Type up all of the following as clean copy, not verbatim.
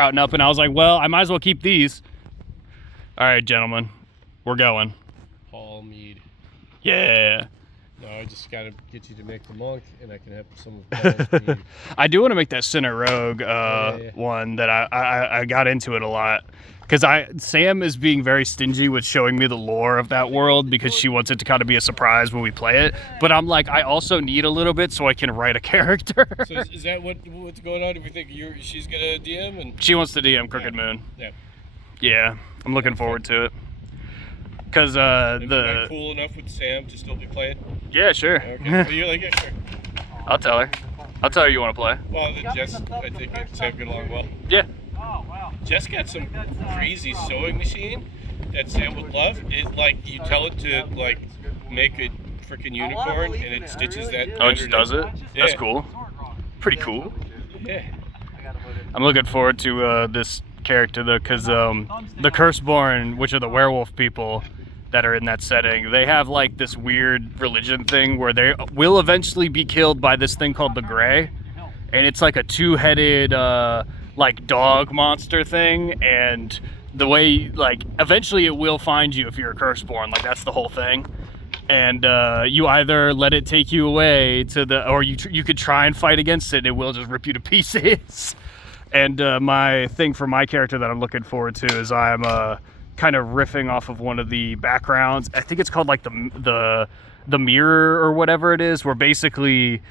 out and up, and I was like, well, I might as well keep these. All right, gentlemen, we're going. Paul Mead. Yeah. No, I just gotta get you to make the monk, and I can have some of Paul's mead. I do want to make that Sinner Rogue one that I got into it a lot. Because Sam is being very stingy with showing me the lore of that world because she wants it to kind of be a surprise when we play it. But I'm like, I also need a little bit so I can write a character. So is that what's going on? Do we think she's gonna DM? And she wants to DM Crooked Moon. Yeah, I'm looking forward to it. Because I'm cool enough with Sam to still be playing. Yeah, sure. Okay. Well, you're like, yeah, sure. I'll tell her. I'll tell her you want to play. Well, then Jess, I think Sam get along well. Yeah. Oh, wow. Jess got some crazy sewing machine that Sam would love. It like you tell it to like make a freaking unicorn and it stitches that. Oh, it just does it? Yeah. That's cool. Pretty cool. Yeah. I'm looking forward to this character though, because the Curseborn, which are the werewolf people that are in that setting, they have like this weird religion thing where they will eventually be killed by this thing called the Grey, and it's like a two-headed like dog monster thing, and the way like eventually it will find you if you're a Curseborn. Like that's the whole thing. And you either let it take you away to the, or you could try and fight against it, and it will just rip you to pieces. And my thing for my character that I'm looking forward to is I'm kind of riffing off of one of the backgrounds. I think it's called like the mirror or whatever it is, where basically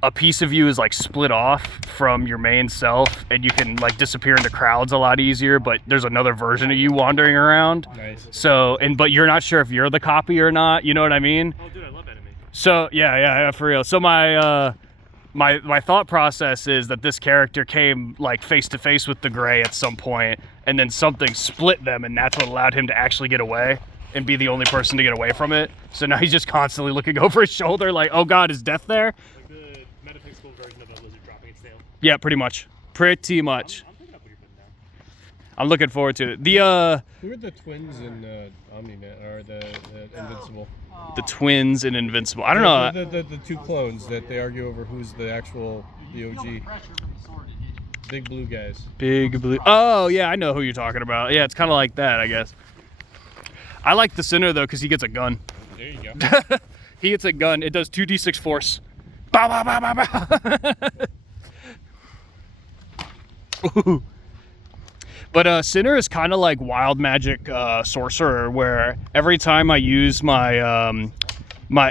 a piece of you is like split off from your main self, and you can like disappear into crowds a lot easier, but there's another version of you wandering around. Nice. So, but you're not sure if you're the copy or not, you know what I mean? Oh, dude, I love anime. So yeah, for real. So my thought process is that this character came like face to face with the Grey at some point, and then something split them, and that's what allowed him to actually get away and be the only person to get away from it. So now he's just constantly looking over his shoulder like, oh God, is death there? Like the metaphysical version of a lizard dropping its tail. Yeah, pretty much. Pretty much. I'm picking up what you're putting down. I'm looking forward to it. Who are the twins in Omni-Man, or the Invincible? The twins in Invincible. I don't know. The two clones that they argue over who's the actual, the OG. Big blue guys. Big blue. Oh, yeah, I know who you're talking about. Yeah, it's kind of like that, I guess. I like the Sinner, though, because he gets a gun. There you go. He gets a gun. It does 2d6 force. Bow, bow, bow, bow, bow. Ooh. But Sinner is kind of like wild magic sorcerer, where every time I use my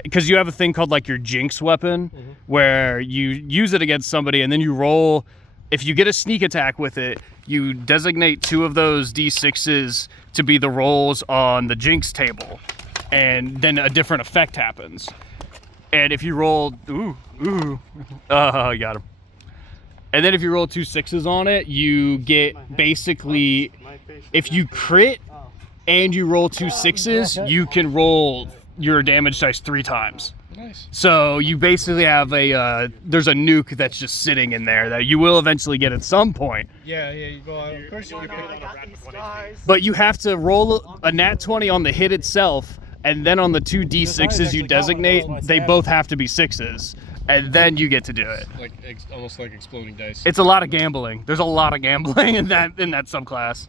because you have a thing called like your jinx weapon, where you use it against somebody and then you roll. If you get a sneak attack with it, you designate 2 of those d6s to be the rolls on the jinx table, and then a different effect happens. And if you roll, you got him. And then if you roll 2 6s on it, you get basically, if you crit and you roll 2 6s, you can roll your damage dice 3 times. Nice. So you basically have there's a nuke that's just sitting in there that you will eventually get at some point. Yeah. Well, of course you can. But you have to roll a nat 20 on the hit itself, and then on the 2 d6s you designate, they both have to be 6s. And then you get to do it. Like almost like exploding dice. It's a lot of gambling. There's a lot of gambling in that subclass.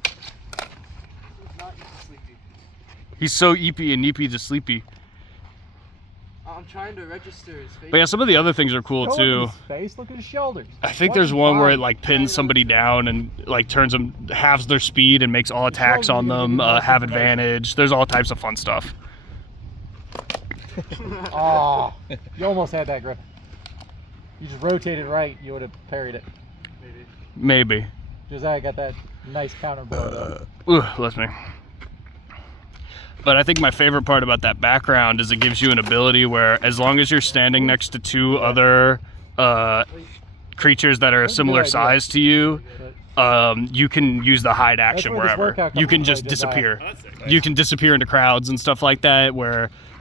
He's so eepy and neepy to sleepy. I'm trying to register his face. But yeah, some of the other things are cool too. Face, look at his shoulders. I think there's one where it like pins somebody down and like turns them, halves their speed and makes all attacks on them have advantage. There's all types of fun stuff. Oh, you almost had that, Griffin. You just rotated right, you would have parried it. Maybe. Josiah got that nice counter blow. Bless me. But I think my favorite part about that background is it gives you an ability where, as long as you're standing next to 2 other creatures that are a similar size to you, you can use the hide action wherever. You can just disappear. You can disappear into crowds and stuff like that.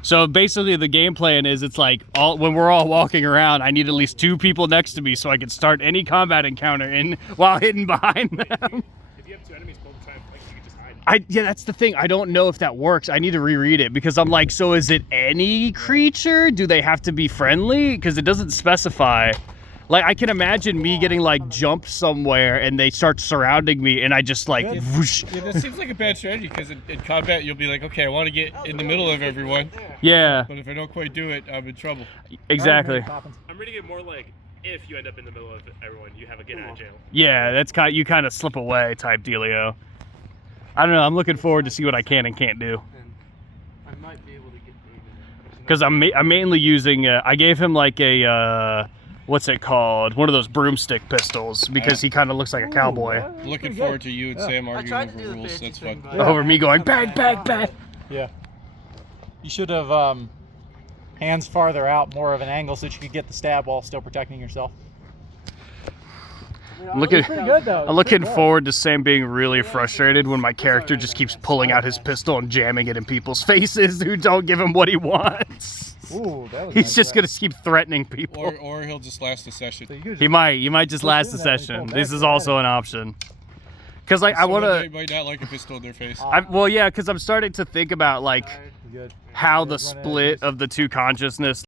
So basically the game plan is, it's like when we're all walking around, I need at least 2 people next to me so I can start any combat encounter while hidden behind them. If you have 2 enemies both times, like, you can just hide. Yeah, that's the thing. I don't know if that works. I need to reread it, because I'm like, so is it any creature? Do they have to be friendly? Because it doesn't specify. Like, I can imagine me getting, like, jumped somewhere and they start surrounding me and I just, like, Good. whoosh. Yeah, that seems like a bad strategy because in combat you'll be like, okay, I want to get in the middle of everyone, Yeah, but if I don't quite do it, I'm in trouble. exactly. I'm reading it more like if you end up in the middle of everyone, you have a get out of jail. Yeah, that's kind. You kind of slip away type dealio. I don't know. I'm looking forward to see what I can and can't do. And I might be able to get Because I'm mainly using. I gave him like a what's it called? One of those broomstick pistols because he kind of looks like a cowboy. Looking forward to you and Sam I arguing tried to over do the rules. fancy That's thing, fun. but Over me going bang, bang, bang. Yeah. You should have hands farther out, more of an angle, so that you could get the stab while still protecting yourself. Looking, Pretty good though. I'm looking forward to Sam being really frustrated when my character just keeps pulling out his pistol and jamming it in people's faces who don't give him what he wants. Ooh, that was He's nice, just yeah. gonna keep threatening people. Or he'll just last a session. So you could He might just last a doing that when he session. pulled This back is from also an option. Cause like I Someone wanna, might not like a pistol in their face. well yeah, cause I'm starting to think about like Good. how the Run out of split this. of the two consciousness